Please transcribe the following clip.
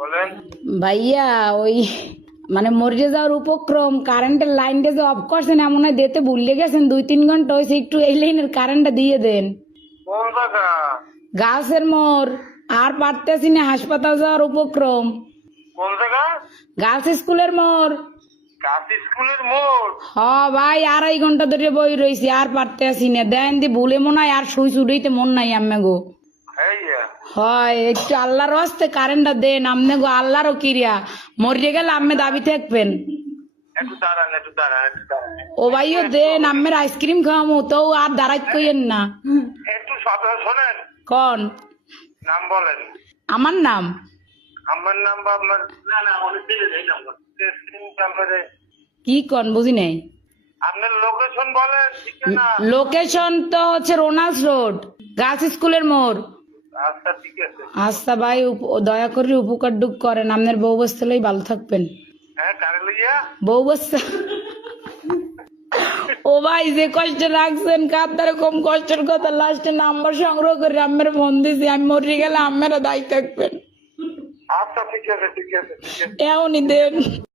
বলেন। ভাইয়া ওই মানে মরে যাওয়ার উপক্রম কারেন্টের লাইনটা যে অফ করছেন এমন হয় দিতে ভুলে গেছেন 2-3 ঘন্টা হয়েছে একটু এই লাইনের কারেন্টটা দিয়ে দেন কোন জায়গা? গাছের মোড় আর পারতেছি না হাসপাতাল যাওয়ার উপক্রম কোন জায়গা? গার্লস স্কুলের মোড় কাজ স্কুলের মোড়। হ ভাই 2.5 ঘন্টা ধরে বই রয়েছি আর পারতেছি না দেন দি ভুলে মনে হয় আর শুই চুড়িতে মন নাই আম্মে গো হ্যাঁ হয় একটু আল্লাহর হস্তে কারেন্টটা দেন আমনে গো আল্লাহরও কিরিয়া মরিয়ে গেলে আম্মে দাবি থাকবেন একটু দাঁড়ান একটু দাঁড়ান একটু দাঁড়ান ও ভাইও দেন আম্মের আইসক্রিম খাওয়ামো তো আর দাঁড়াইত কইেন না একটু সাবধান শোনেন। কন নাম বলেন। আমার নাম আমার নাম বা আপনার না না অনেক দিলে এই নাম্বার নাম্বারে কি কন বুঝি নাই আপনার লোকেশন বলেন ঠিকানা। লোকেশন তো হচ্ছে রোনাল্ডস রোড গার্লস স্কুলের মোড় আচ্ছা ঠিক আছে। আচ্ছা ভাই দয়া করে উপকার ডুক করেন আপনার বউ বস্তালেই ভালো থাকবেন হ্যাঁ কারে লইয়া? বউ বস্তা ও ভাই যে কষ্ট রাখছেন কার কম কষ্টের কথা লাস্টে নাম্বার সংগ্রহ করে আম্মের ফোন দিছি আমি মরে গেলে আম্মেরা দায়ী থাকবেন আচ্ছা ঠিক আছে ঠিক আছে ঠিক আছে। এমনই দেন